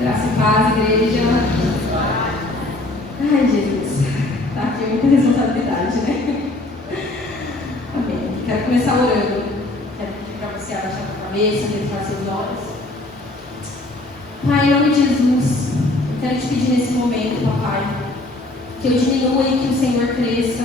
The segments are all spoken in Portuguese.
Graça e paz, igreja. Ai, Jesus. Tá aqui muita responsabilidade, né? Amém. Quero começar orando. Quero pedir para você abaixar a cabeça, fechar seus olhos. Pai, em nome de Jesus, eu quero te pedir nesse momento, papai, que eu diminua e que o Senhor cresça.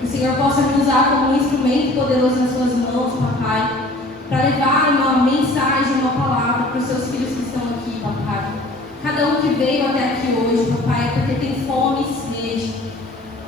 Que o Senhor possa me usar como um instrumento poderoso nas suas mãos, papai, para levar uma mensagem, uma palavra para os seus filhos que estão aqui, papai. Cada um que veio até aqui hoje, papai, é porque tem fome e sede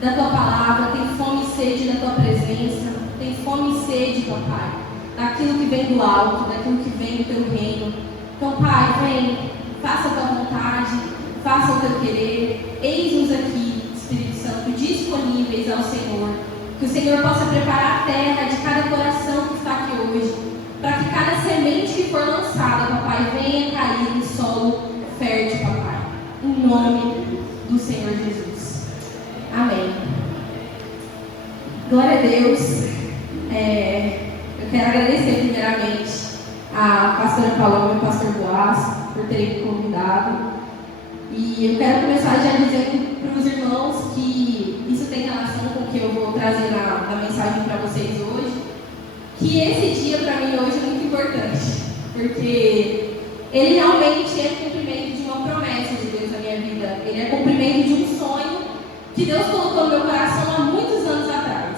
da tua palavra, tem fome e sede da tua presença, tem fome e sede, papai, daquilo que vem do alto, daquilo que vem do teu reino. Então, Pai, vem, faça a tua vontade, faça o teu querer. Eis-nos aqui, Espírito Santo, disponíveis ao Senhor. Que o Senhor possa preparar a terra de cada coração que está aqui hoje, para que cada semente que for lançada, papai, venha cair em solo fértil, papai. Em nome do Senhor Jesus. Amém. Glória a Deus. Eu quero agradecer primeiramente a pastora Paloma e o pastor Boaz por terem me convidado. E eu quero começar já dizendo para os irmãos que isso tem relação com o que eu vou trazer na mensagem para vocês hoje. Que esse dia para mim hoje é muito importante, porque ele realmente é cumprimento de uma promessa de Deus na minha vida. Ele é cumprimento de um sonho que Deus colocou no meu coração há muitos anos atrás.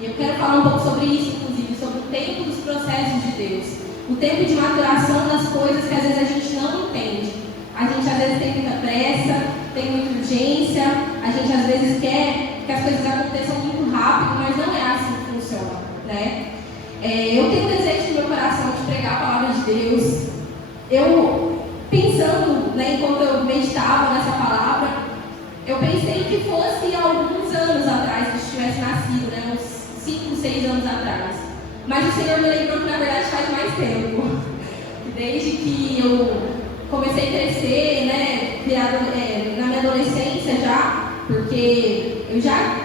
E eu quero falar um pouco sobre isso, inclusive, sobre o tempo dos processos de Deus. O tempo de maturação das coisas que às vezes a gente não entende. A gente às vezes tem muita pressa, tem muita urgência, a gente às vezes quer que as coisas aconteçam muito rápido, mas não é assim que funciona, né? Eu tenho um desejo no meu coração de pregar a palavra de Deus. Eu, pensando, né, enquanto eu meditava nessa palavra, eu pensei que fosse alguns anos atrás que eu tivesse nascido, né, uns 5, 6 anos atrás. Mas o Senhor me lembrou que na verdade faz mais tempo. Desde que eu comecei a crescer, né, na minha adolescência já, porque eu já,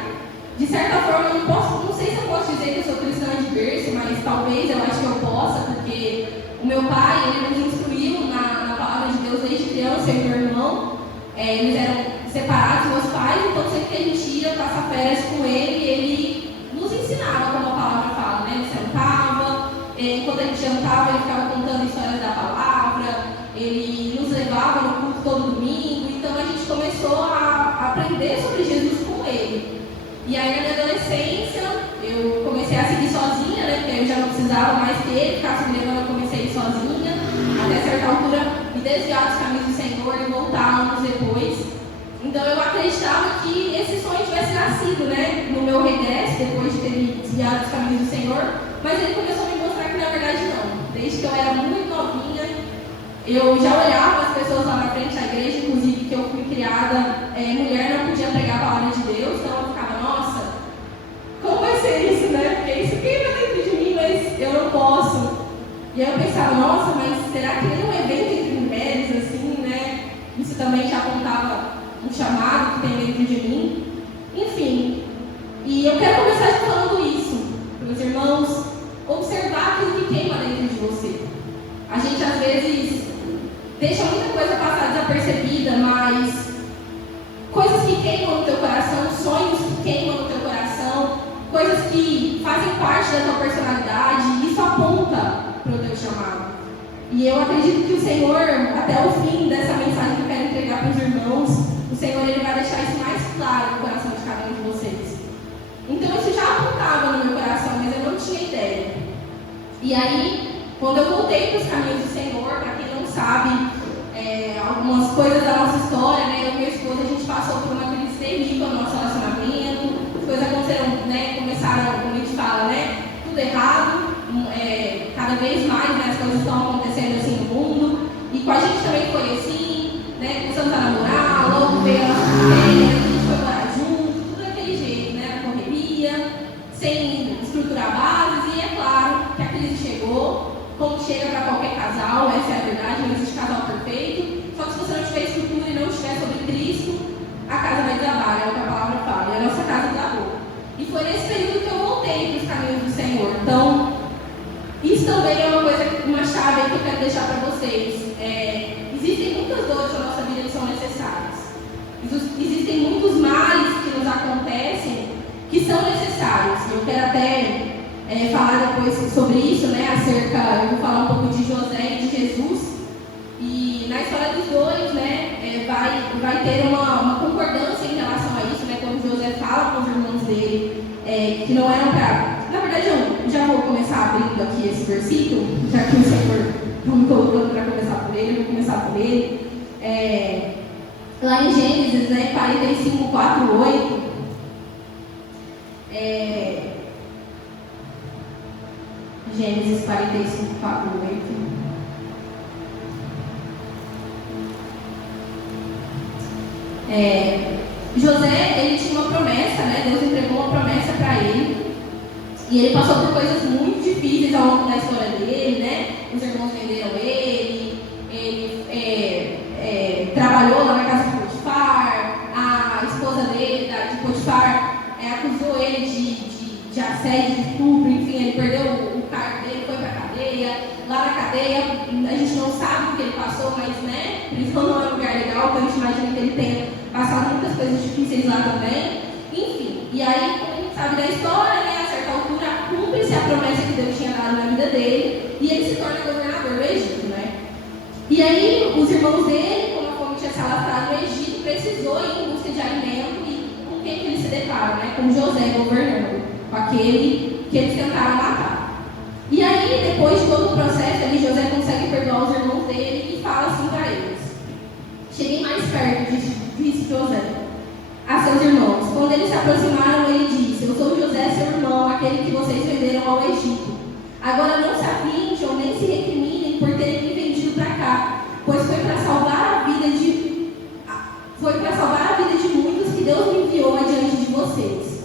de certa forma, não sei se eu posso dizer que eu sou cristã de berço, mas talvez eu acho que eu possa, porque o meu pai, ele nos instruiu na palavra de Deus desde criança, eu e meu irmão. Eles eram separados, meus pais, então sempre que a gente ia passar férias com ele nos ensinava como a palavra fala, né? Ele sentava, enquanto a gente jantava, ele ficava contando histórias da palavra, ele nos levava no culto todo domingo, então a gente começou a aprender sobre Jesus com ele. E aí na minha adolescência, eu comecei a seguir sozinha, né? Porque eu já não precisava mais que ele ficasse me levando, eu comecei a ir sozinha, até certa altura me desviar dos caminhos do Senhor e voltar anos depois. Então eu acreditava que esse sonho tivesse nascido, né, no meu regresso, depois de ter me desviado dos caminhos do Senhor, mas ele começou a me mostrar que na verdade não. Desde que eu era muito novinha, eu já olhava as pessoas lá na frente da igreja, inclusive que eu fui criada, mulher não podia pregar a palavra de Deus, então eu ficava, nossa, como vai ser isso, né? Porque isso queima dentro de mim, mas eu não posso. E aí eu pensava, nossa, mas será que nem um evento entre mulheres, assim, né? Isso também já apontava um chamado que tem dentro de mim. Enfim, e eu quero começar falando isso, para os irmãos, observar aquilo que queima dentro de você. A gente às vezes deixa muita coisa passar desapercebida, mas coisas que queimam no teu coração, sonhos que queimam no teu coração, coisas que fazem parte da tua personalidade, isso aponta para o teu chamado. E eu acredito que o Senhor, até o fim dessa mensagem que eu quero entregar para os irmãos, o Senhor ele vai deixar isso mais claro no coração de cada um de vocês. Então isso já apontava no meu coração, mas eu não tinha ideia. E aí, quando eu voltei para os caminhos do Senhor, para quem não sabe, algumas coisas da nossa história, né, eu e minha esposa, a gente passou por uma crise terrível no nosso relacionamento, as coisas aconteceram, né, começaram, como a gente fala, né, tudo errado, cada vez mais, né, as coisas estão acontecendo assim no mundo, e com a gente também foi assim, né, começamos a namorar, logo veio a nossa família, a gente foi morar junto, tudo daquele jeito, né, na correria, sem estruturar bases, e é claro que a crise chegou, como chega para qualquer casal, essa é a verdade, não existe casal perfeito, só que se você não tiver estrutura e não estiver sobre Cristo, a casa vai desabar, é o que a palavra fala, e a nossa casa desabou. E foi nesse período que eu voltei para os caminhos do Senhor. Então, isso também é uma chave que eu quero deixar para vocês. Existem muitas dores existem muitos males que nos acontecem que são necessários. Eu quero até falar depois sobre isso, né? Eu vou falar um pouco de José e de Jesus. E na história dos dois, né? Vai ter uma concordância em relação a isso, né? Quando José fala com os irmãos dele, que não eram para... Na verdade, eu já vou começar abrindo aqui esse versículo, já que o Senhor está me colocando para começar por ele, eu vou começar por ele. Lá em Gênesis, né, 45, 4, 8, Gênesis 45, 4, 8. José, ele tinha uma promessa, né? Deus entregou uma promessa para ele. E ele passou por coisas muito difíceis ao longo da história dele, né? Os irmãos venderam ele trabalhou lá na casa de Potifar, a esposa dele, de Potifar, acusou ele de assédio, de estupro, enfim, ele perdeu o cargo dele, foi para a cadeia. Lá na cadeia, a gente não sabe o que ele passou, mas, né, prisão não é um lugar legal, então a gente imagina que ele tenha passado muitas coisas difíceis lá também. Enfim, e aí, como a gente sabe da história, né, a certa altura, cumpre-se a promessa que Deus tinha dado na vida dele, e ele se torna governador do Egito, né? E aí, os irmãos dele, como a fome tinha se alastrado no Egito, precisou ir em busca de alimento, e com quem que ele se depara, né? Com José governando, com aquele que eles tentaram matar. E aí, depois de todo o processo, José consegue perdoar os irmãos dele e fala assim para eles: cheguem mais perto, disse José a seus irmãos. Quando eles se aproximaram, ele disse: eu sou José, seu irmão, aquele que vocês venderam ao Egito. Agora não se afligem ou nem se recriminem por terem me vendido para cá, pois foi para salvar a vida de muitos que Deus me enviou adiante de vocês.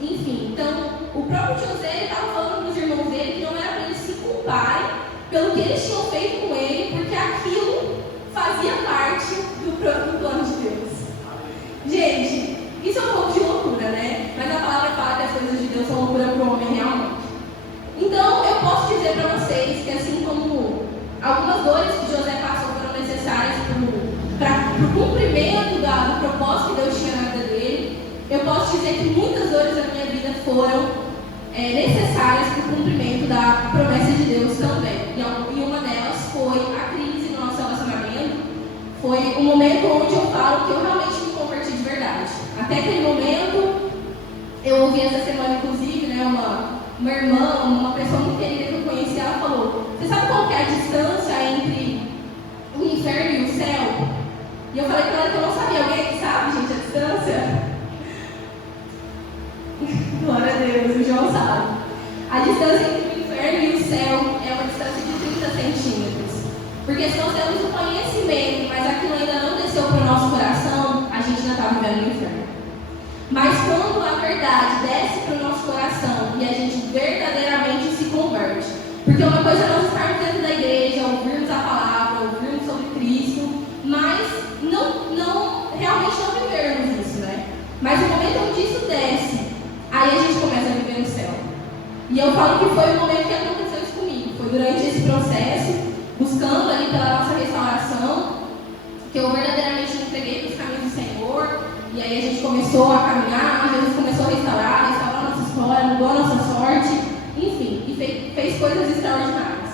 Enfim, então, o próprio José estava falando para os irmãos dele que não era para eles se culparem pelo que eles tinham feito com ele, porque aquilo fazia parte do plano de Deus. Gente, isso é um pouco de loucura, né? Mas a palavra fala que as coisas de Deus são loucura para o homem realmente. Então, eu posso dizer para vocês que, assim como algumas dores que José passou foram necessárias para o cumprimento do propósito que Deus tinha na vida dele, eu posso dizer que muitas dores da minha vida foram necessárias para o cumprimento da promessa de Deus também. E uma delas foi a crise no nosso relacionamento. Foi o momento onde eu falo que eu realmente me converti de verdade. Até aquele momento, eu ouvi essa semana, inclusive, né, uma irmã, uma pessoa muito querida que eu conheci, ela falou: você sabe qual que é a distância entre o inferno e o céu? E eu falei para ela que eu não sabia. Alguém aqui sabe, gente, a distância? Glória a Deus, o João sabe. A distância entre o inferno e o céu é uma distância de 30 centímetros. Porque se nós temos o conhecimento, mas aquilo ainda não desceu para o nosso coração, a gente ainda está vivendo no inferno. Mas quando a verdade desce para o nosso coração e a gente verdadeiramente se converte, porque uma coisa é nós estarmos dentro da igreja, ouvirmos a palavra, ouvirmos sobre Cristo, mas realmente não vivermos isso, né? Mas no momento onde isso desce, aí a gente começa a viver no céu. E eu falo que foi o momento que aconteceu isso comigo. Foi durante esse processo, buscando ali pela nossa restauração, que eu verdadeiramente me entreguei para os caminhos do Senhor. E aí a gente começou a caminhar, Jesus começou a restaurar a nossa história, mudou a nossa sorte, enfim, e fez coisas extraordinárias.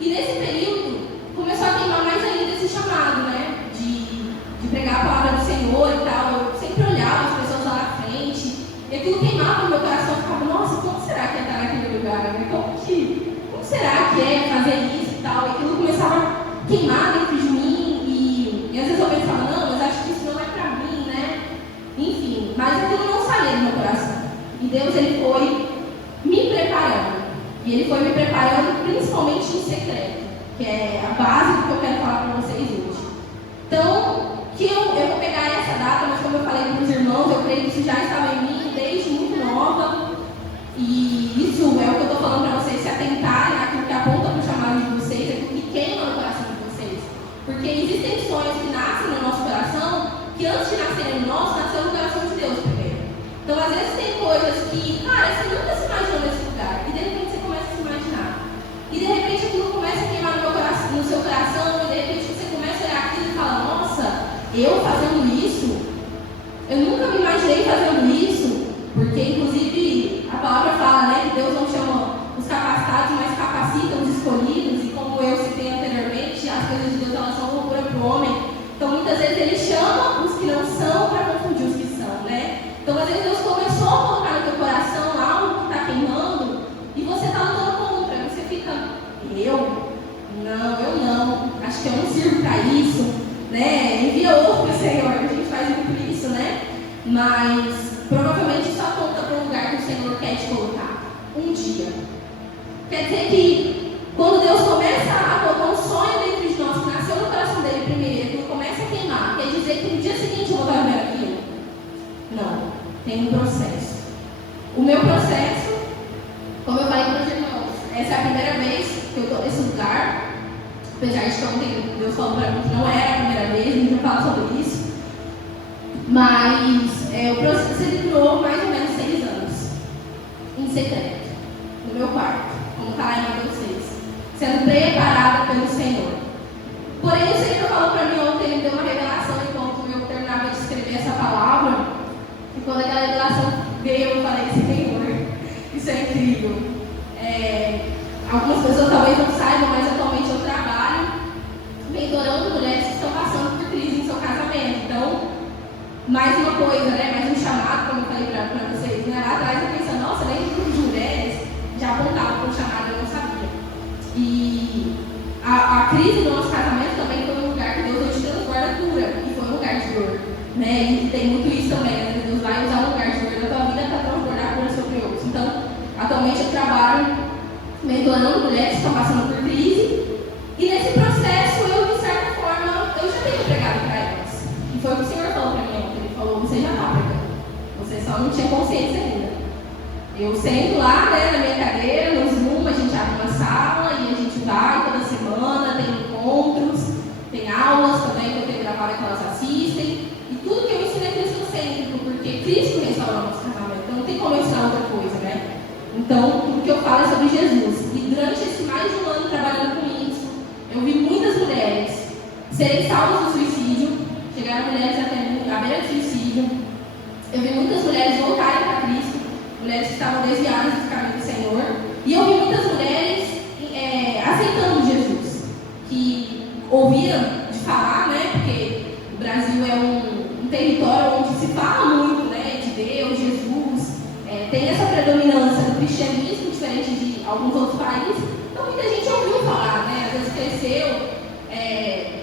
E nesse período, começou a queimar mais ainda esse chamado, né? De pregar a palavra do Senhor e tal. Eu sempre olhava as pessoas lá na frente, e aquilo queimava no meu coração. Eu ficava: nossa, como será que é estar naquele lugar, né? Como será que é fazer isso e tal? E aquilo começava a queimar dentro de mim, e às vezes eu pensava: não, mas acho que isso não é pra mim, né? Enfim, mas aquilo não saía do meu coração. E Deus, Ele foi me preparando. E Ele foi me preparando principalmente em secreto, que é a base do que eu quero falar para vocês hoje. Então, eu vou pegar essa data, mas como eu falei para os irmãos, eu creio que isso já estava em mim desde muito nova. E isso é o que eu estou falando para vocês se atentarem àquilo que aponta para o chamado de vocês, aquilo que queima no coração de vocês. Porque existem sonhos que nascem no nosso coração, que antes de nascerem no nosso, nasceu no coração de Deus primeiro. Então, às vezes tem coisas que, cara, você nunca se imaginou nesse lugar, e de repente você começa a se imaginar. E de repente aquilo começa a queimar no seu coração, e de repente você começa a olhar aquilo e fala: nossa, eu fazendo isso, eu nunca me imaginei fazendo isso, porque inclusive a palavra fala, né, que Deus não chama os capacitados, mas capacita os escolhidos, e como eu citei anteriormente, as coisas de Deus elas são loucura para o homem. Então muitas vezes Ele chama os que não são para confundir os que são, né? Então às vezes Deus começou a colocar no teu coração algo que está queimando, e você está lutando contra, você fica, eu não, acho que eu não sirvo para isso, né? Envia outro, Senhor, a gente faz muito isso, né? Mas provavelmente isso aponta para um lugar que o Senhor quer te colocar, um dia. Quer dizer que quando Deus começa a colocar um sonho dentro de nós, que nasceu no coração dele primeiro, que começa a queimar, quer dizer que no dia seguinte eu vou estar vendo aquilo? Não, tem um processo. O meu processo, como eu falei para os irmãos, essa é a primeira vez que eu estou nesse lugar. Apesar de que ontem Deus falou para mim que não era a primeira vez, a gente vai falar sobre isso. Mas o processo ele durou mais ou menos 6 anos. Em secreto. No meu quarto. Como está lá em Mateus 6. Sendo preparada pelo Senhor. Porém, o Senhor falou para mim ontem, Ele deu uma revelação enquanto eu terminava de escrever essa palavra. E quando aquela revelação veio, eu falei, Senhor, isso é incrível. Algumas pessoas talvez não saibam, mas atualmente eu trabalho mentorando mulheres que estão passando por crise em seu casamento. Então, mais uma coisa, né? Mais um chamado, como eu falei para vocês. Né? Lá atrás eu pensei, nossa, nem grupo de mulheres já apontava para o chamado, eu não sabia. E a crise do nosso casamento também foi um lugar que Deus hoje transborda cura, e foi um lugar de dor. Né? E tem muito isso também, né? Deus vai usar um lugar de dor da tua vida para transbordar cura sobre outros. Então, atualmente eu trabalho mentorando mulheres que estão passando por crise, e nesse processo eu, de certa forma, eu já tenho pregado para elas. E foi o que o Senhor falou para mim ontem. Ele falou, você já está pregando, você só não tinha consciência ainda. Eu sento lá, né, na minha cadeira, no Zoom, a gente abre uma sala e a gente vai toda semana, tem encontros, tem aulas também que eu tenho gravado que elas assistem, e tudo que eu ensino é cristocêntrico, porque Cristo restaurou o nosso casamento, então não tem como eu ensinar outra coisa, né? Então, tudo que eu falo é sobre Jesus. E durante esse mais de um ano trabalhando com isso, eu vi muitas mulheres serem salvas do suicídio, chegaram mulheres até à beira do suicídio. Eu vi muitas mulheres voltarem para Cristo, mulheres que estavam desviadas do caminho do Senhor. E eu vi muitas mulheres aceitando Jesus, que ouviram de falar, né? Porque o Brasil é um território onde se fala muito, né, de Deus, Jesus. Tem essa predominância do cristianismo, diferente de alguns outros países. Então, muita gente ouviu falar, né? Às vezes cresceu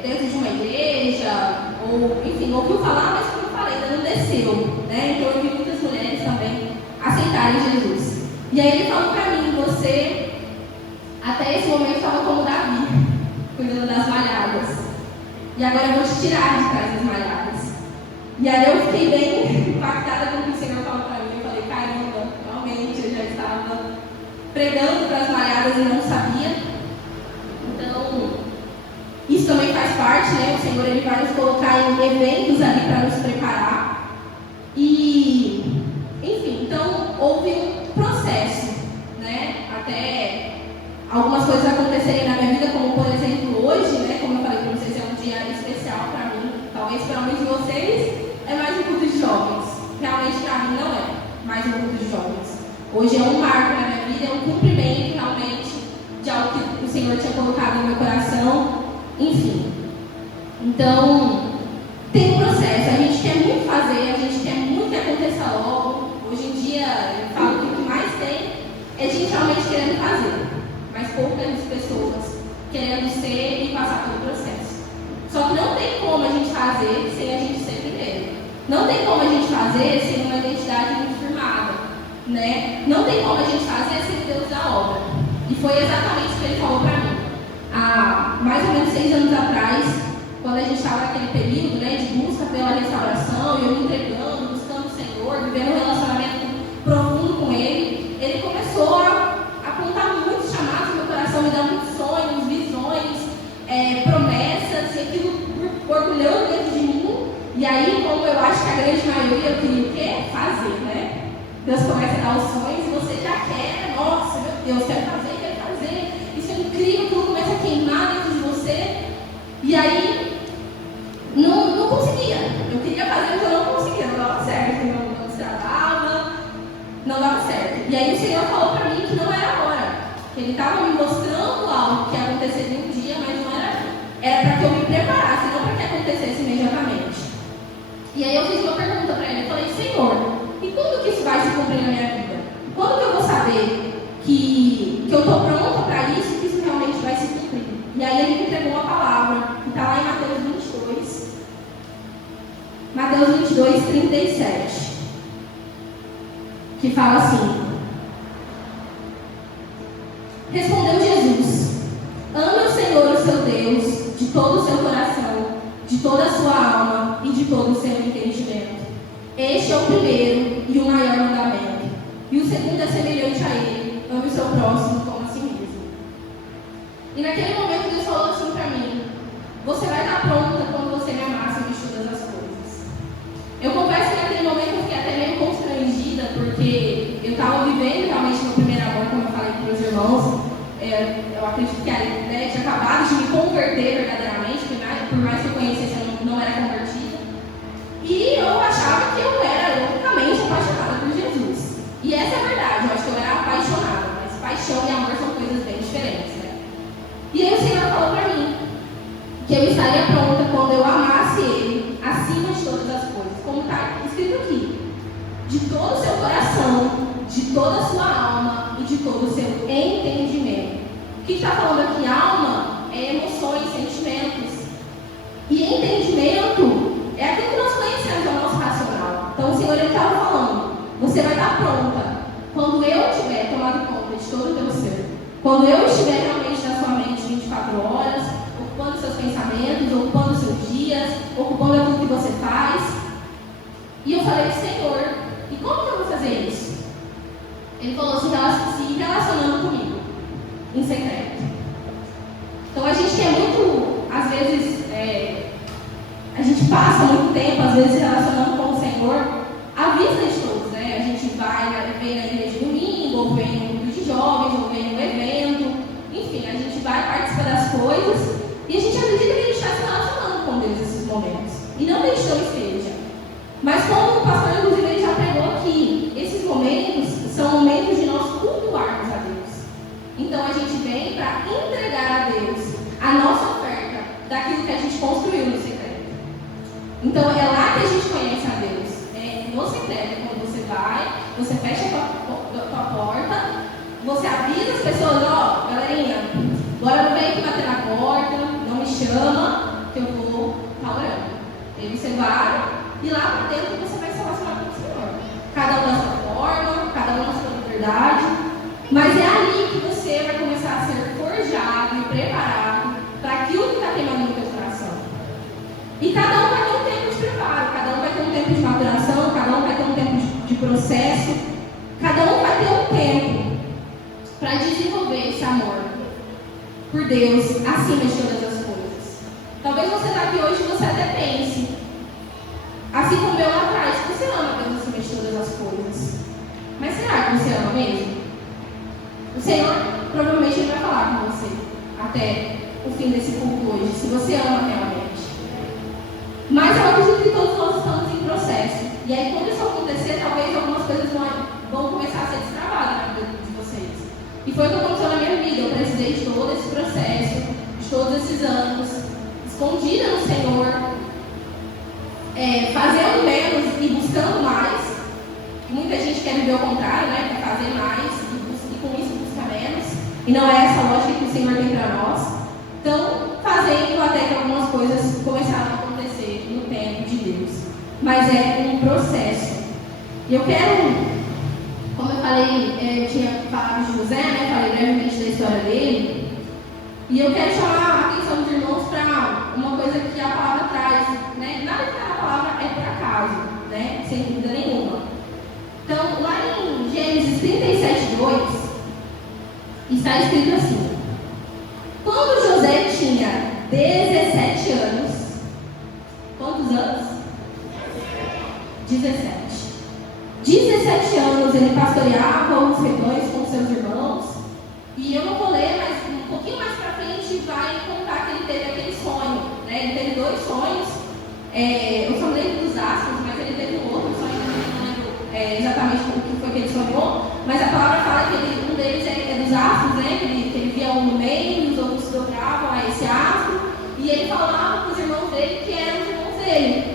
dentro de uma igreja, ou, enfim, ouviu falar, mas como eu falei, ainda não desceu, né? Então, eu vi muitas mulheres também aceitarem Jesus. E aí ele falou para mim, você, até esse momento, estava como Davi, cuidando das malhadas. E agora eu vou te tirar de trás das malhadas. E aí eu fiquei bem impactada com o que o Senhor falou para mim. Caramba, realmente eu já estava pregando para as malhadas e não sabia. Então, isso também faz parte, né? O Senhor ele vai nos colocar em eventos ali para nos preparar. E, enfim, então houve um processo, né? Até algumas coisas acontecerem na minha vida, como por exemplo hoje, né? Como eu falei para vocês, é um dia especial para mim. Talvez para muitos de vocês é mais um culto de jovens. Realmente para mim não é mais um grupo de jovens. Hoje é um marco na minha vida, é um cumprimento realmente de algo que o Senhor tinha colocado no meu coração, enfim. Então, tem um processo, a gente quer muito fazer, a gente quer muito que aconteça logo. Hoje em dia, eu falo que o que mais tem é gente realmente querendo fazer, mas poucas pessoas querendo ser e passar pelo processo. Só que não tem como a gente fazer sem a gente ser primeiro. Não tem como a gente fazer sem uma identidade muito firmada, né? Não tem como a gente fazer sem Deus da obra. E foi exatamente o que ele falou para mim. Há mais ou menos 6 anos atrás, quando a gente estava naquele período, né, de busca pela restauração, e eu me entregando, buscando o Senhor, vivendo um relacionamento profundo com Ele, Ele começou a apontar muitos chamados no meu coração, me dar muitos sonhos, visões, promessas, e aquilo borbulhando dentro de mim. E aí, como eu acho que a grande maioria eu queria o quê? Fazer, né? Deus começa a dar os sonhos e você já quer, nossa, meu Deus, quero fazer, isso é incrível, tudo começa a queimar dentro de você. E aí, não conseguia E aí eu fiz uma pergunta para ele, eu falei, Senhor, e quando que isso vai se cumprir na minha vida? Quando que eu vou saber que eu estou pronta para isso, que isso realmente vai se cumprir? E aí ele me entregou uma palavra, que está lá em Mateus 22, 37, que fala assim: respondeu Jesus: ame o Senhor, o seu Deus, de todo o seu coração, de toda a sua alma e de todo o seu entendimento. Este é o primeiro e o maior mandamento. E o segundo é semelhante a ele: ame o seu próximo como a si mesmo. E naquele momento Deus falou assim para mim: você vai estar pronta quando você me amar acima de todas as coisas. Eu confesso que naquele momento eu fiquei até meio constrangida, porque eu estava vivendo realmente meu primeiro amor, como eu falei para os irmãos. Eu acredito que a ideia tinha acabado de me converter verdadeiramente, porque por mais que eu conhecesse, eu não era convertida. E eu achava que eu era loucamente apaixonada por Jesus. E essa é a verdade, eu acho que eu era apaixonada, mas paixão e amor são coisas bem diferentes, né? E aí o Senhor falou para mim que eu estaria pronta quando eu amasse Ele acima de todas as coisas, como está escrito aqui: de todo o seu coração, de toda a sua alma e de todo o seu entendimento. O que está falando aqui? Alma é emoções, sentimentos. E entendimento é aquilo que nós conhecemos, é o nosso racional. Então o Senhor estava falando: você vai estar pronta quando eu tiver tomado conta de todo o teu ser. Quando eu estiver realmente na sua mente 24 horas, ocupando seus pensamentos, ocupando seus dias, ocupando aquilo que você faz. E eu falei: Senhor, e como que eu vou fazer isso? Ele falou: se relacionando comigo, em secreto. Então a gente quer muito, às vezes, a gente passa muito tempo, às vezes, se relacionando com o Senhor à vista de todos, né? A gente vem na igreja de domingo, ou vem no grupo de jovens, ou vem no evento, enfim, a gente vai participar das coisas e a gente acredita que a gente está se relacionando com Deus nesses momentos. E não deixou que esteja. Mas como o pastor, inclusive, ele já pregou aqui, esses momentos são momentos de nós cultuarmos a Deus. Então a gente vem para entregar a Deus a nossa oferta daquilo que a gente construiu no secreto. Então é lá que a gente conhece a Deus. É no secreto, quando você vai, você fecha a tua porta, você avisa as pessoas: ó, galerinha, agora não vem aqui bater na porta, não me chama, que eu vou estar orando. Aí você vai. E lá para dentro você vai se relacionar com o Senhor. Cada um na sua forma, cada um na sua liberdade. Mas é ali que você vai começar a ser forjado e preparado para aquilo que está queimando no teu coração. E cada um vai ter um tempo de preparo, cada um vai ter um tempo de maturação, cada um vai ter um tempo de processo, cada um vai ter um tempo para desenvolver esse amor por Deus acima de todas as coisas. Talvez você está aqui hoje e você até pense, assim como eu lá atrás, você ama Deus acima de todas as coisas. Mas será que você ama mesmo? O Senhor provavelmente vai falar com você até o fim desse culto hoje, se você ama realmente. Mas eu acredito que todos nós estamos em processo. E aí quando isso acontecer, talvez algumas coisas vão começar a ser destravadas na vida de vocês. E foi o que aconteceu na minha vida. Eu precisei de todo esse processo, de todos esses anos, escondida no Senhor, fazendo menos e buscando mais. Muita gente quer viver o contrário, né? Quer fazer mais e com isso busca menos. E não é essa lógica que o Senhor tem para nós. Então, fazendo até que algumas coisas começaram a acontecer no tempo de Deus. Mas é um processo. E eu quero, como eu falei, eu tinha falado de José, né? Falei brevemente da história dele. E eu quero chamar a atenção dos irmãos para uma coisa que a palavra traz, né? Nada que está na palavra é por acaso, né? Sem dúvida nenhuma. Então, lá em Gênesis 37:2, está escrito assim: quando José tinha 17 anos, quantos anos? 17 anos ele pastoreava os rebanhos com seus irmãos. E eu não vou ler, mas um pouquinho mais pra frente vai contar que ele teve aquele sonho, né? Ele teve 2 sonhos. Eu só lembro dos astros, mas ele teve um outro sonho, não lembro exatamente o que foi que ele sonhou. Mas a palavra fala que um deles é dos astros, né? Que ele via um no meio, os outros se dobravam a esse astro. E ele falava para os irmãos dele que eram os irmãos dele.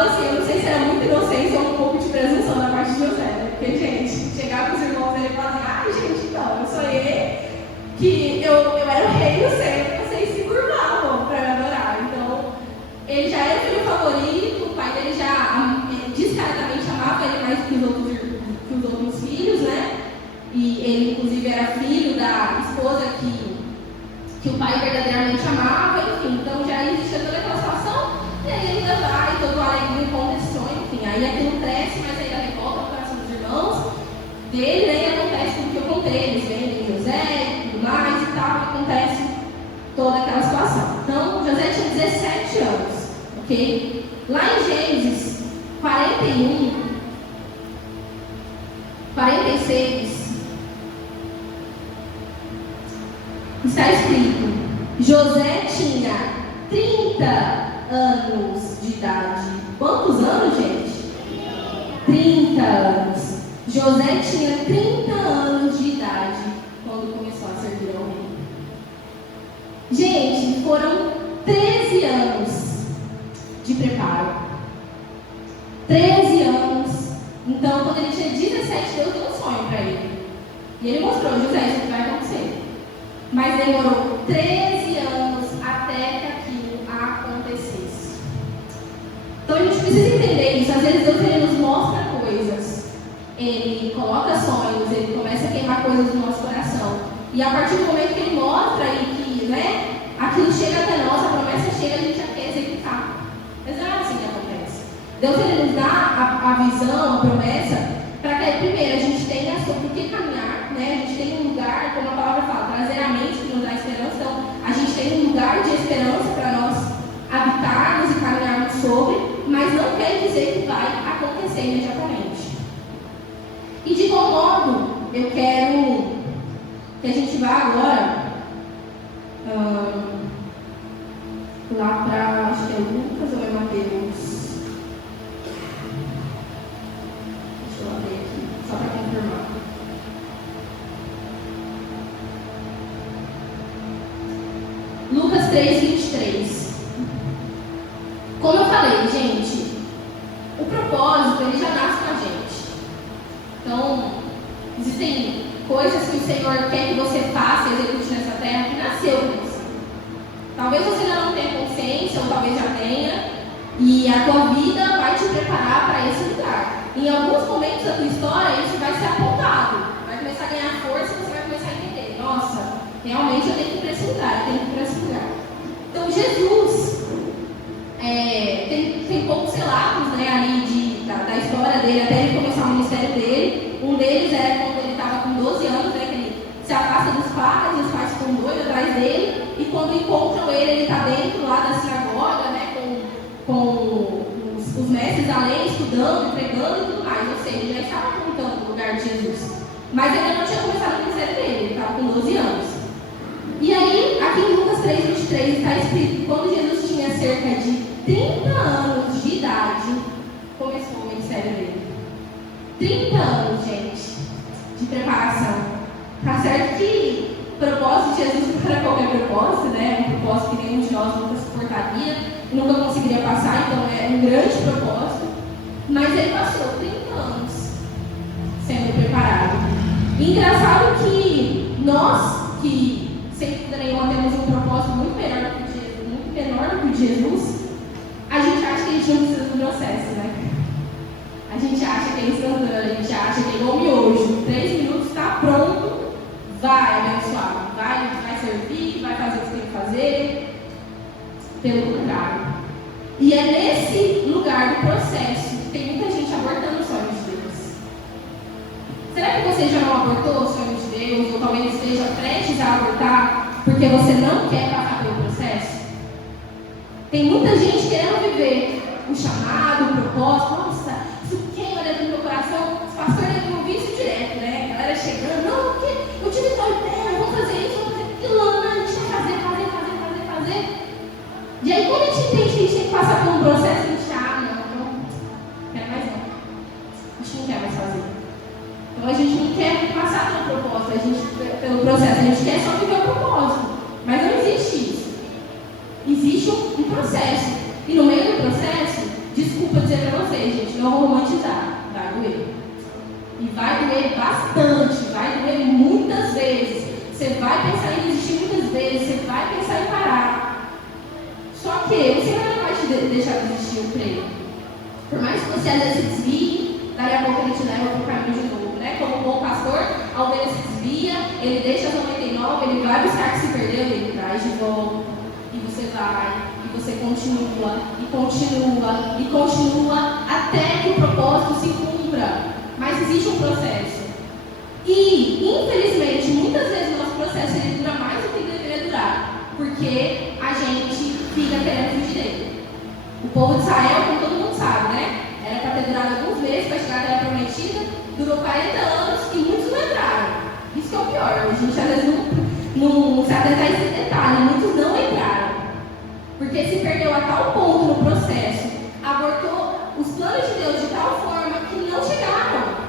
falo assim, eu não sei se era muita inocência ou um pouco de presunção da parte de José, né? Porque, gente, chegava com os irmãos dele e falava assim, ai, gente, então, eu sonhei que eu era o rei do céu, e vocês se curvavam para me adorar. Então, ele já era o filho favorito, o pai dele já descaradamente amava ele mais que os outros filhos, né? E ele, inclusive, era filho da esposa que o pai verdadeiramente amava, enfim. Então, já existia toda aquela situação, e aí ele vai, todo alegria com esse sonho, enfim. Aí aquilo cresce, mas ainda revolta o coração dos irmãos dele, aí acontece tudo que eu contei, eles vendem José e tudo mais e tal, acontece toda aquela situação. Então, José tinha 17 anos, ok? Lá em Gênesis 41, 46, está escrito: José tinha 30 anos de idade. Quantos anos, gente? 30 anos. José tinha 30 anos de idade quando começou a servir ao rei. Gente, foram 13 anos de preparo. 13 anos. Então, quando ele tinha 17, Deus deu um sonho para ele. E ele mostrou: José, isso vai acontecer. Mas demorou 13 anos até que aquilo acontecesse. Então a gente precisa entender isso. Às vezes Deus ele nos mostra coisas, Ele coloca sonhos, Ele começa a queimar coisas no nosso coração. E a partir do momento que Ele mostra e que, né, aquilo chega até nós, a promessa chega, a gente já quer executar. Mas não é assim que acontece. Deus ele nos dá a visão, a promessa, para que primeiro a gente tenha sobre o que caminhar, né? A gente tem um lugar, como a palavra fala, trazer a mente que nos dá esperança. Então, a gente tem um lugar de esperança para nós habitarmos e caminharmos sobre, mas não quer dizer que vai acontecer imediatamente. E de qual modo eu quero que a gente vá agora lá para, acho que é Lucas ou é Mateus? Deixa eu abrir aqui, só para confirmar. Lucas 3:23. Como eu falei, gente, o propósito ele já nasce com a gente. Então, existem coisas que o Senhor quer que você faça e execute nessa terra que nasceu com você. Talvez você já não tenha consciência, ou talvez já tenha, e a tua vida vai te preparar para esse lugar. Em alguns momentos da tua história, isso vai ser apontado, vai começar a ganhar força e você vai começar a entender: nossa, realmente eu tenho que ir para esse lugar, eu tenho que ir para esse lugar. Então, Jesus, tem poucos relatos, né, ali da história dele, até ele começar o ministério dele. Um deles era quando ele estava com 12 anos, né, que ele se afasta dos pais, e os pais ficam doidos atrás dele, e quando encontram ele está dentro lá da sinagoga, né, com os mestres da lei, estudando, pregando e tudo mais. Ou seja, ele já estava apontando o lugar de Jesus. Mas ele não tinha começado o ministério dele, ele estava com 12 anos. E aí, aqui em Lucas 3:23 está escrito que quando Jesus tinha cerca de 30 anos de idade, começou o ministério dele. 30 anos, gente, de preparação. Tá certo que o propósito de Jesus não era qualquer propósito, né? Um propósito que nenhum de nós nunca suportaria, nunca conseguiria passar, então é um grande propósito. Mas ele passou 30 anos sendo preparado. E engraçado que nós, que sem dúvida nenhuma temos um propósito muito menor do que Jesus, a gente acha que a gente não precisa do processo, né? A gente acha que é instantâneo, a gente acha que é igual miojo. 3 minutos está pronto, vai abençoar, vai servir, vai fazer o que tem que fazer. Pelo contrário. E é nesse lugar do processo que tem muita gente abortando os sonhos de Deus. Será que você já não abortou os sonhos de Deus, ou talvez esteja prestes a abortar porque você não quer passar pelo processo? Tem muita gente querendo viver o chamado, o propósito. Nossa, isso queima dentro do meu coração. Os pastores devem ouvir isso direto, né? A galera chegando: não, porque eu tive tal ideia, eu vou fazer isso, vou fazer aquilo, a gente vai fazer. E aí, quando a gente entende que a gente tem que passar por um processo, a gente não quero mais não. A gente não quer mais fazer. Então a gente não quer passar pelo propósito, pelo processo, a gente quer só viver o propósito. Mas não existe isso. Existe um processo. E no meio do processo, desculpa dizer para vocês, gente, não vou romantizar, vai doer. E vai doer bastante, vai doer muitas vezes. Você vai pensar em desistir muitas vezes, você vai pensar em parar. Só que o Senhor não vai te deixar desistir, eu creio. Por mais que você às vezes se desvie, dali a pouco Ele te leva para o caminho de novo, né? Como um bom pastor, a ovelha se desvia, Ele deixa as 99, Ele vai buscar que se perdeu, Ele traz de volta. E você vai, e você continua, e continua, e continua, até que o propósito se cumpra. Mas existe um processo. E, infelizmente, muitas vezes o nosso processo ele dura mais do que deveria durar, porque a gente fica querendo fugir dele. O povo de Israel, como todo mundo sabe, né? Era para ter durado alguns meses para chegar à Terra Prometida, durou 40 anos e muitos não entraram. Isso que é o pior, a gente às vezes não se atenta a esse detalhe, muitos não entraram. Porque se perdeu a tal ponto no processo, abortou os planos de Deus de tal forma que não chegaram.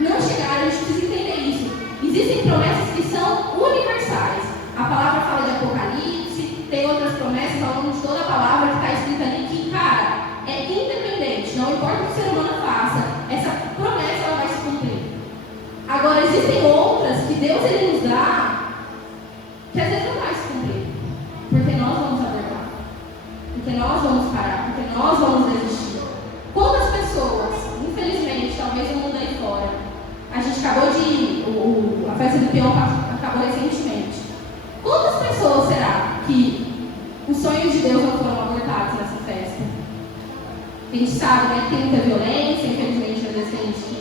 Não chegaram, a gente precisa entender isso. Existem promessas que são universais. A palavra fala de Apocalipse, tem outras promessas ao longo de toda a palavra que está escrita ali que, cara, é independente, não importa o que o ser humano faça, essa promessa ela vai se cumprir. Agora, existem outras que Deus ele nos dá que às vezes não vai se cumprir, porque nós vamos abortar, porque nós vamos parar, porque nós vamos desistir. Quantas pessoas, infelizmente, talvez no mundo aí fora, a gente acabou de. A festa do peão acabou recentemente. Quantas pessoas será que os sonhos de Deus não foram abortados nessa festa? A gente sabe, né, que tem muita violência, infelizmente, às vezes tem gente que.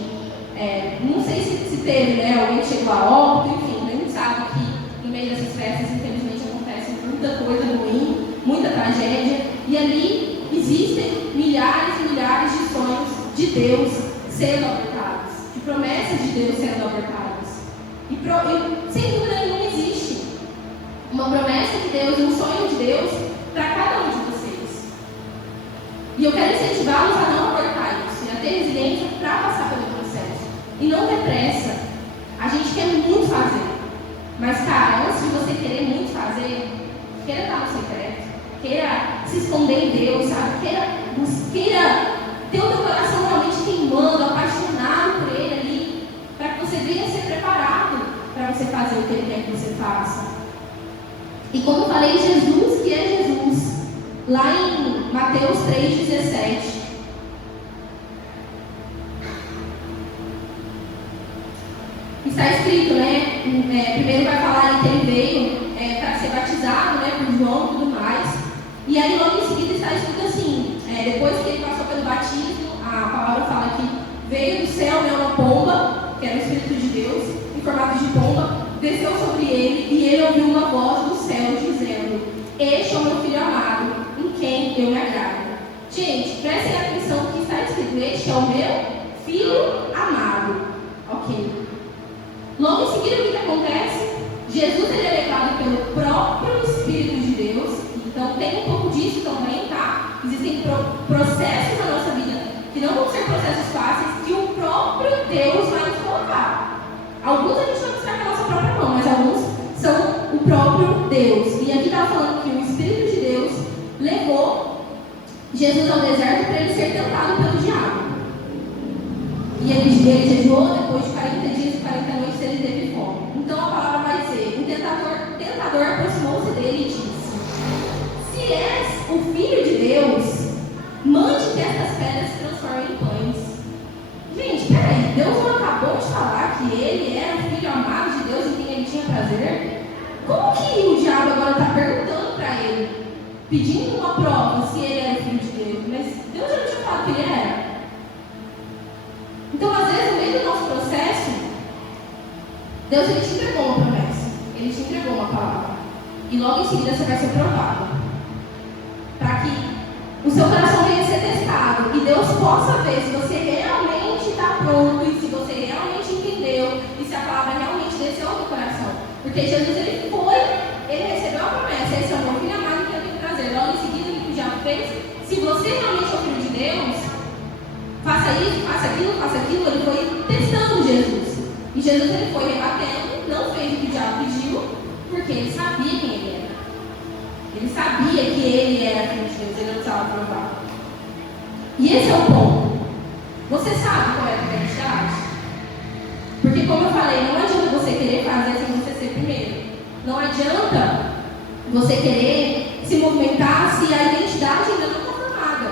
Não sei se teve, né? Alguém chegou a óbito, enfim, a gente sabe que no meio dessas festas, infelizmente, acontece muita coisa ruim, muita tragédia, e ali existem milhares e milhares de sonhos de Deus sendo abortados, de promessas de Deus sendo abortadas. E sem dúvida nenhuma existe uma promessa de Deus, um sonho de Deus para cada um de vocês. E eu quero incentivá-los a não abortar isso, e a ter resiliência para passar pelo processo. E não ter pressa. A gente quer muito fazer. Mas, cara, antes de você querer muito fazer, queira estar no secreto, queira se esconder em Deus, sabe? Queira ter o teu coração realmente queimando, apaixonado por Ele ali, para que você venha ser preparado para você fazer o que Ele quer que você faça. E como eu falei, Jesus, que é Jesus, lá em Mateus 3,17, está escrito, né? Primeiro vai falar que ele veio para ser batizado, né, por João e tudo mais. E aí logo em seguida está escrito assim, depois que ele passou pelo batismo, a palavra fala que veio do céu, né, uma pomba, que era o Espírito de Deus, em formato de pomba, desceu sobre ele e ele ouviu uma voz do céu dizendo: este é o meu filho amado, em quem eu me agrado. Gente, prestem atenção no que está escrito: este é o meu filho amado. Ok. Logo em seguida, o que acontece? Jesus ele é levado pelo próprio Espírito de Deus. Então tem um pouco disso também, tá? Existem processos na nossa vida que não vão ser processos fáceis, que o próprio Deus vai nos colocar. Alguns a gente vai buscar com a nossa própria mão, mas alguns são o próprio Deus. E aqui está falando que o Espírito de Deus levou Jesus ao deserto para ele ser tentado pelo diabo. E ele jejuou, depois de 40 dias e 40 noites ele teve fome. Então a palavra vai dizer: o tentador aproximou-se dele e disse: se és o Filho de Deus, mande que estas pedras se transformem em pães. Gente, peraí, Deus não acabou de falar que ele era o Filho amado de Deus em quem ele tinha prazer? Como que o diabo agora está perguntando para ele, pedindo uma prova se ele era o Filho de Deus? Mas Deus já não tinha falado que ele era. Então, às vezes, no meio do nosso processo, Deus ele te entregou uma promessa, Ele te entregou uma palavra, e logo em seguida você vai ser provado, para que o seu coração venha a ser testado, e Deus possa ver se você realmente está pronto, e se você realmente entendeu, e se a palavra realmente desceu ao teu coração. Porque Jesus ele recebeu a promessa: esse é o meu filho amado que eu tenho que trazer. Logo em seguida, o que o diabo fez? Se você realmente é o filho de Deus, faça isso, faça aquilo, ele foi testando Jesus. E Jesus ele foi rebatendo, não fez o que o diabo pediu, porque ele sabia quem ele era. Ele sabia que ele era filho de Deus, ele não precisava provar. E esse é o ponto. Você sabe qual é a identidade? Porque, como eu falei, não adianta você querer fazer sem você ser primeiro. Não adianta você querer se movimentar se a identidade ainda não está formada.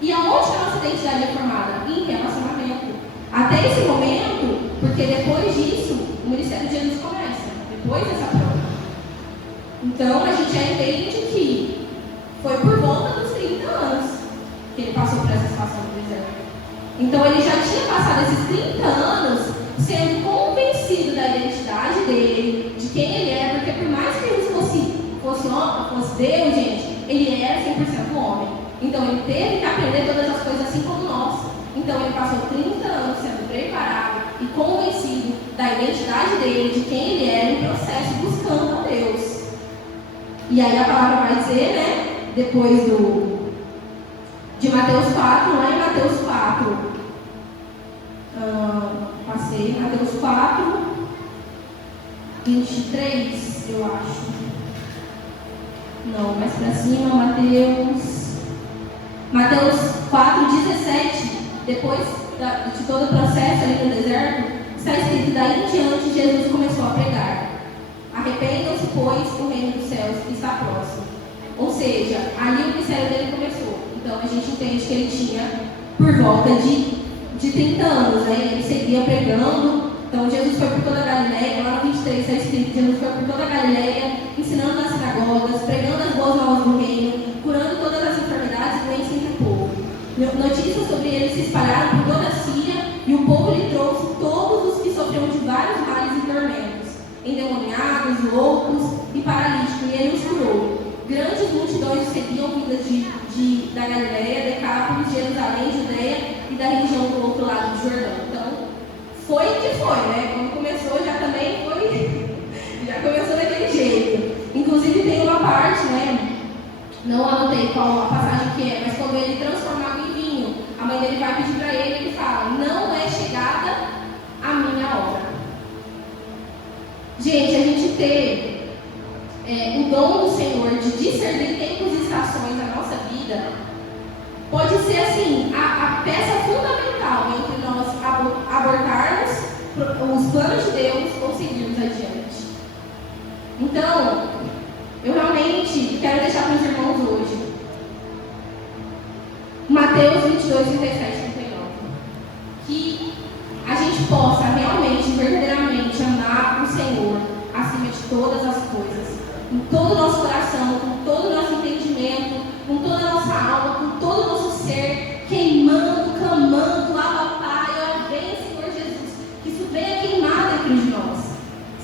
E aonde que a nossa identidade é formada? Em relacionamento. Até esse momento, porque depois disso, o ministério de Jesus começa. Depois dessa prova. Então, a gente já entende que foi por volta dos 30 anos que ele passou por essa situação do deserto. Então, ele já tinha passado esses 30 anos sendo convencido da identidade dele, de quem ele é, porque por mais que ele fosse Deus, gente, ele era 100% homem. Então, ele teve que aprender todas as coisas assim como nós. Então, ele passou 30 anos sendo preparado e convencido da identidade dele, de quem ele era, em processo, buscando a Deus. E aí a palavra vai dizer, né, depois de Mateus 4, lá em Mateus 4, Mateus 4, 23, eu acho. Não, mais pra cima, Mateus 4, 17, depois de todo o processo ali no deserto, está escrito: daí em diante Jesus começou a pregar: arrependam-se, pois o reino dos céus está próximo. Ou seja, ali o ministério dele começou. Então a gente entende que ele tinha por volta de 30 anos, né? Ele seguia pregando. Então Jesus foi por toda a Galileia, lá no 23 está escrito: Jesus foi por toda a Galileia, ensinando nas sinagogas, pregando as boas novas do reino, curando todas as enfermidades e doenças entre o povo. Notícias sobre ele se espalharam por toda a Síria, e o povo lhe trouxe todos os que sofriam de vários males e tormentos, endemoniados, loucos e paralíticos, e ele os curou. Grandes multidões seguiam vindas da Galileia, Decápolis, Jerusalém, Judeia e da região do outro lado do Jordão. Então, foi que foi, né? Quando começou, já também foi, já começou daquele jeito. Inclusive, tem uma parte, né? Não anotei qual a passagem que é, mas quando ele transforma água em vinho, a mãe dele vai pedir para ele, ele fala: não é chegada a minha hora. Gente, a gente ter o dom do Senhor de discernir tempos e estações na nossa vida pode ser assim a peça fundamental entre nós abortarmos os planos de Deus ou seguirmos adiante. Então, eu realmente quero deixar para os irmãos hoje Mateus 22, 37, 39. Que a gente possa realmente, verdadeiramente amar o Senhor acima de todas as coisas, com todo o nosso coração, com todo o nosso entendimento, com toda a nossa alma, com todo o nosso ser, queimando, clamando: Abba Pai, ó, vem Senhor Jesus, que isso venha queimar dentro de nós.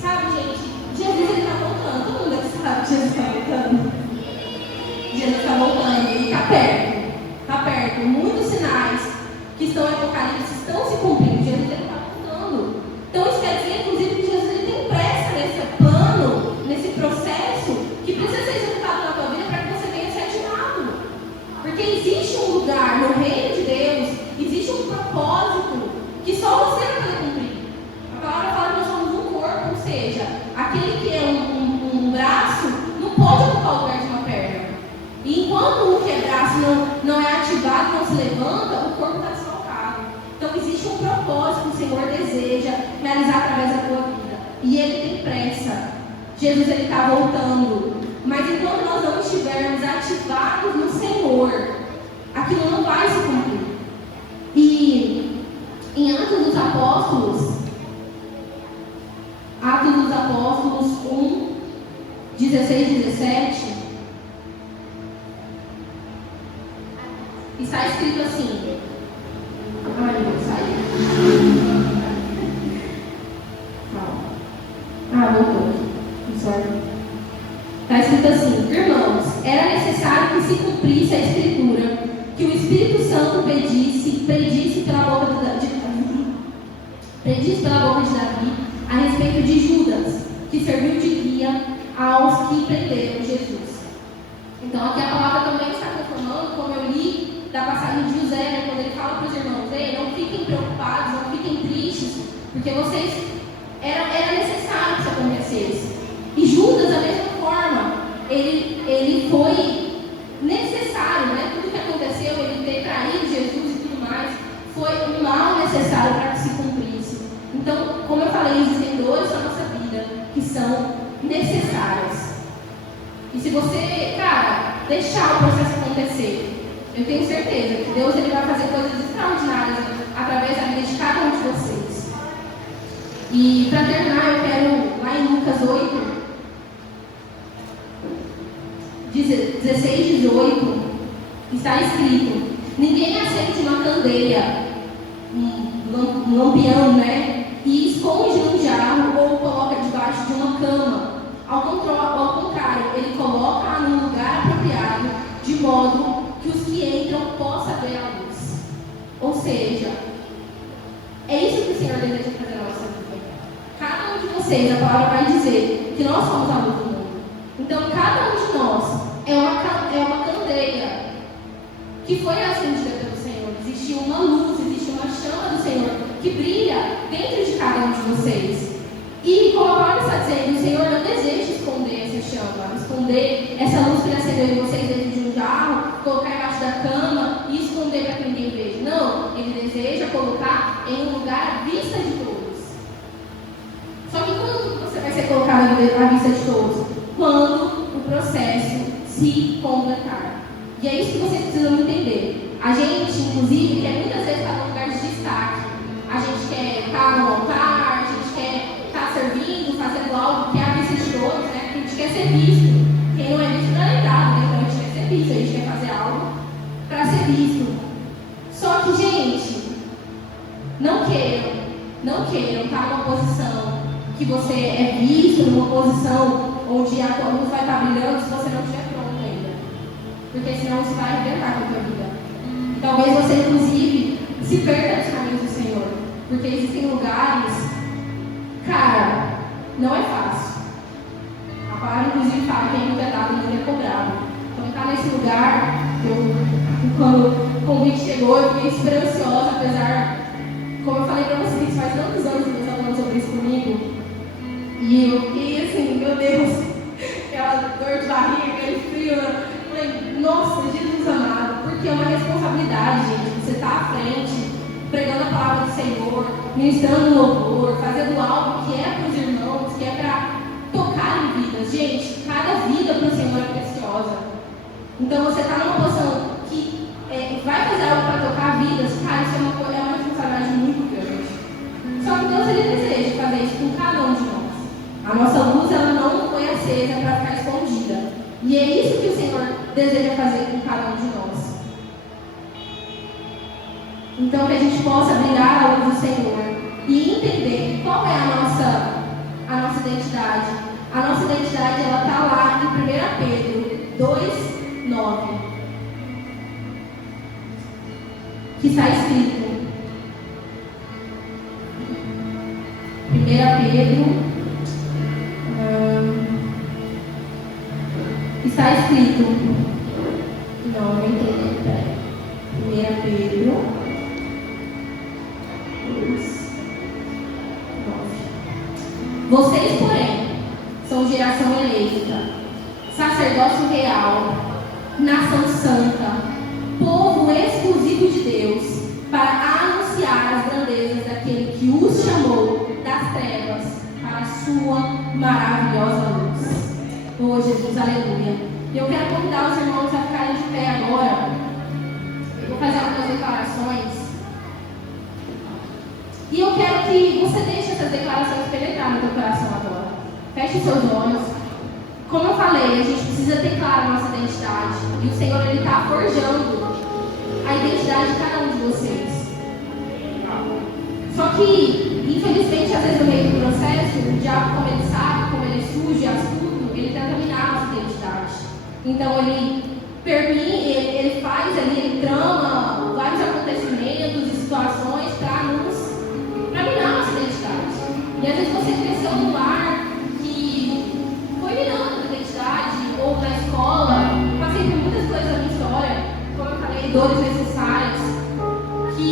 Sabe, gente, Jesus ele está voltando. Todo mundo aqui sabe que Jesus está voltando. Jesus está voltando, ele está perto. Está perto. Muitos sinais que estão em Apocalipse estão se cumprindo. Jesus ele está voltando. Então isso quer dizer, inclusive, que Jesus ele tem pressa nesse plano, nesse processo que precisa ser executado na tua vida para que você venha ser ativado. Porque existe um lugar no reino de Deus, existe um propósito que só você vai poder cumprir. A palavra fala que nós somos um corpo, ou seja, aquele que é um braço não pode ocupar o lugar de uma perna. E enquanto o que é braço não é ativado, não se levanta, o corpo está desfalcado. Então existe um propósito que o Senhor deseja realizar através da tua vida. E Ele tem pressa. Jesus está voltando. Mas enquanto nós não estivermos ativados no Senhor, aquilo não vai se cumprir. E em Atos dos Apóstolos 1, 16, 17, está escrito assim. Ai, meu, saiu. Voltou. Está escrito assim: irmãos, era necessário que se cumprisse a Escritura, que o Espírito Santo predisse pela boca de Davi a respeito de Judas, que serviu de guia aos que prenderam Jesus. Então aqui a palavra também está confirmando, como eu li da passagem de José, né, quando ele fala para os irmãos dele: não fiquem preocupados, não fiquem tristes, porque vocês era necessário que isso acontecesse. E Judas, da mesma forma, ele foi necessário, né? Tudo que aconteceu, ele ter traído se você, cara, deixar o processo acontecer, eu tenho certeza que Deus ele vai fazer coisas extraordinárias através da vida de cada um de vocês. E para terminar, eu quero, lá em Lucas 8, 16, 18, está escrito: ninguém acende uma candeia, um lampião, né? E esconde num jarro ou coloca debaixo de uma cama. Ao contrário, ele coloca num lugar apropriado, de modo que os que entram possam ver a luz. Ou seja, é isso que o Senhor deseja fazer na nossa vida. Cada um de vocês, a palavra vai dizer que nós somos a luz do mundo. Então, cada um de nós é uma candeia que foi acendida pelo Senhor. Existe uma luz, existe uma chama do Senhor que brilha dentro de cada um de vocês. E como a palavra está dizendo, o Senhor não deseja esconder essa chama, esconder essa luz que ele acendeu em vocês dentro de um jarro, colocar embaixo da cama e esconder para que ninguém veja. Não, ele deseja colocar em um lugar à vista de todos. Só que quando você vai ser colocado à vista de todos? Quando o processo se completar. E é isso que vocês precisam entender. A gente, inclusive, quer muitas vezes estar num lugar de destaque. A gente quer estar no altar, a gente quer estar servindo, fazendo algo que é a vista de todos, né? A gente quer ser visto. Quem não é visto não é lembrado, né? Então a gente quer ser visto, a gente quer fazer algo para ser visto. Só que, gente, não queiram estar numa posição que você é visto, numa posição onde a tua luz vai estar brilhando se você não estiver pronto ainda. Porque senão isso vai arrebentar com a tua vida. Talvez você, inclusive, se perca dos caminhos do Senhor. Porque existem lugares, cara, não é fácil. A palavra, inclusive, fala que quem não é dado, não é cobrado. Então, estar nesse lugar, quando o convite chegou, eu fiquei super ansiosa, apesar, como eu falei para vocês, faz tantos anos que você está falando sobre isso comigo. E eu fiquei assim, meu Deus, aquela dor de barriga, aquele frio. Eu falei, nossa, Jesus amado, porque é uma responsabilidade, gente. Você está à frente, pregando a palavra do Senhor, ministrando louvor, fazendo algo que é para os irmãos, que é para tocar em vidas. Gente, cada vida para o Senhor é preciosa. Então você está numa posição que vai fazer algo para tocar vidas, cara, isso é uma responsabilidade muito grande. Só que Deus ele deseja fazer isso com cada um de nós. A nossa luz ela não foi acesa para ficar escondida. E é isso que o Senhor deseja fazer com cada um de nós. Então que a gente possa brilhar a luz do Senhor e entender qual é a nossa identidade. A nossa identidade ela está lá em 1 Pedro 2:9, que está escrito. 1 Pedro está escrito, não entendi, 1 Pedro 2:9. Vocês, porém, são geração eleita, sacerdócio real, nação santa, povo exclusivo de Deus, para anunciar as grandezas daquele que os chamou das trevas para a sua maravilhosa luz. Oh, Jesus, aleluia. Eu quero convidar os irmãos a ficarem de pé agora. Eu vou fazer algumas declarações. E eu quero que você deixe essas declarações penetrar no teu coração agora. Feche os seus olhos. Como eu falei, a gente precisa ter claro a nossa identidade. E o Senhor, Ele está forjando a identidade de cada um de vocês. Só que, infelizmente, às vezes no meio do processo, o diabo, como ele sabe, como ele é sujo e astuto, ele tenta minar a nossa identidade. Então ele ele faz ali, ele trama vários acontecimentos e situações para minar a nossa identidade. E às vezes você cresceu num lar que foi minando a sua identidade, ou na escola, passei por muitas coisas na minha história, como eu falei, dores necessárias, que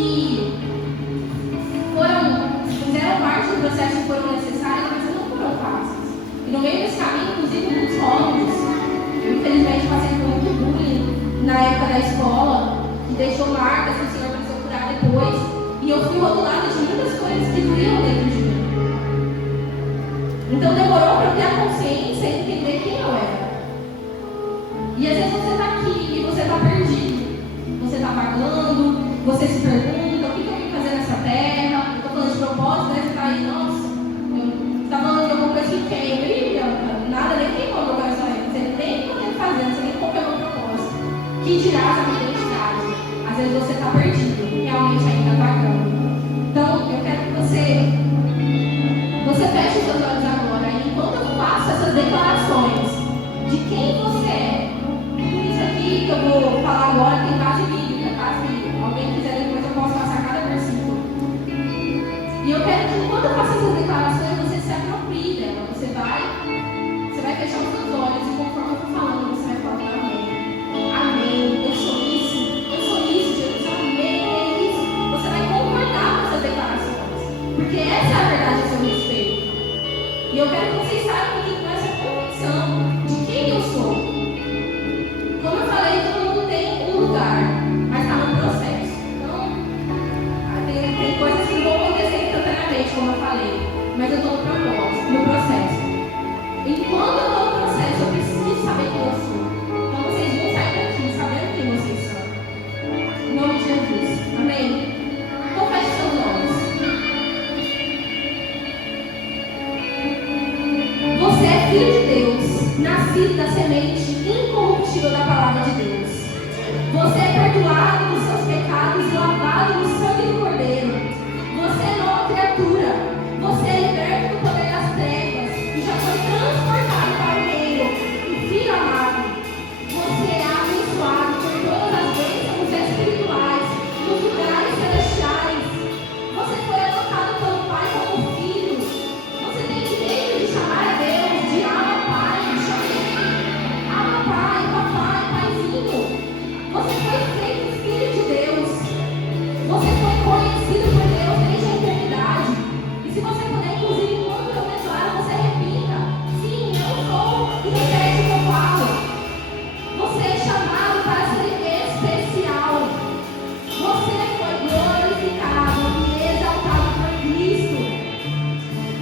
fizeram parte do processo que foram necessárias, mas não foram fáceis. E no meio desse caminho, inclusive muitos rótulos. Eu infelizmente passei por muito bullying na época da escola, que deixou marcas que o Senhor precisou curar depois. E eu fui rotulada de muitas coisas que doíam dentro de mim. Então demorou para eu ter a consciência e entender quem eu era. E às vezes você está aqui e você está perdido. Você está pagando, você se pergunta, o que eu vim fazer nessa terra? Estou falando de propósito, né? Você está aí, nossa, você está falando de alguma coisa que queima. E nada nem tem como eu quero sair. Você nem pode fazer, você nem qual é o propósito. Que dirá a minha identidade? Às vezes você está perdido, realmente ainda pagando. Então, eu quero que você feche os seus olhos agora. E enquanto eu faço essas declarações de quem você é, tudo isso aqui que eu vou falar agora tem base bíblica, tá? Se alguém quiser depois eu posso passar cada versículo. E eu quero que enquanto eu faço essas declarações, você se aproprie dela. Você vai fechar os seus olhos e conforme eu for falando, você vai falar amém. Amém. Eu sou isso, Jesus. Amém. É isso. Você vai concordar com essas declarações. Porque essa é a verdade a seu respeito. E eu quero que vocês saibam que com essa convicção de quem eu sou. Como eu falei, todo mundo tem um lugar, mas está no processo. Então, tem coisas que não vão acontecer instantaneamente, como eu falei. Mas eu estou no propósito, no processo. Enquanto eu estou no processo, eu preciso saber quem eu sou. Então vocês vão sair daqui sabendo quem vocês são. Em nome de Jesus. Amém? Então feche seus olhos. Você é filho de Deus, nascido da semente incorruptível da palavra de Deus. Você é perdoado dos seus pecados e lavado no sangue do Cordeiro. Você é nova criatura. Você é liberto do poder das trevas e já foi transportado para o reino do Filho amado. Você é abençoado por todas as bênçãos espirituais nos lugares celestiais. Você foi adotado pelo Pai como filho. Você tem direito de chamar a Deus de Abba Pai. Chame Ele. Abba Pai, papai, paizinho. Você foi feito filho de Deus. Você foi conhecido por Deus desde a eternidade. E se você puder, inclusive, enquanto eu declaro, você repita. Sim, eu sou. E repete o que eu falo. Você é chamado para ser especial. Você foi glorificado e exaltado por Cristo.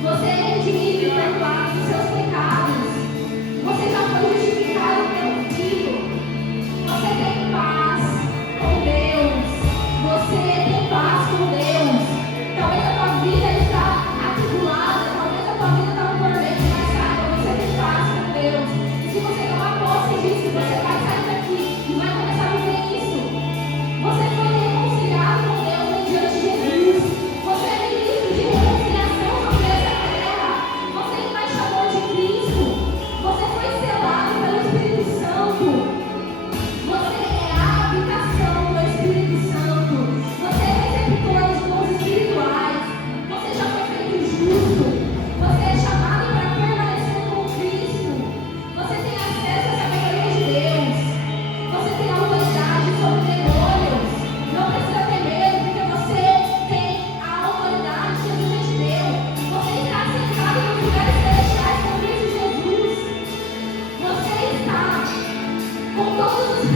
Você é redimido e perdoado dos seus pecados. Você já foi justificado pelo Filho. Você tem paz com Deus. Você tem paz com Deus. Talvez a tua vida está atribulada, talvez a tua vida está no tormento, mas saiba, você tem paz com Deus. E se você tomar posse disso, você vai sair daqui e vai começar a viver isso. Você foi reconciliado com Deus mediante Jesus. Você é ministro de reconciliação sobre essa terra. Você é embaixador de Cristo. Você foi selado pelo Espírito Santo. Você é a habitação do Espírito Santo. Você é receptor de dons espirituais. Você já foi feito justo. Você é chamado para permanecer com Cristo. Você tem acesso à sabedoria de Deus. Você tem autoridade sobre demônios. Não precisa ter medo, porque você tem a autoridade que Jesus te deu. Você está sentado nos lugares celestiais com Cristo Jesus. Você está com todos os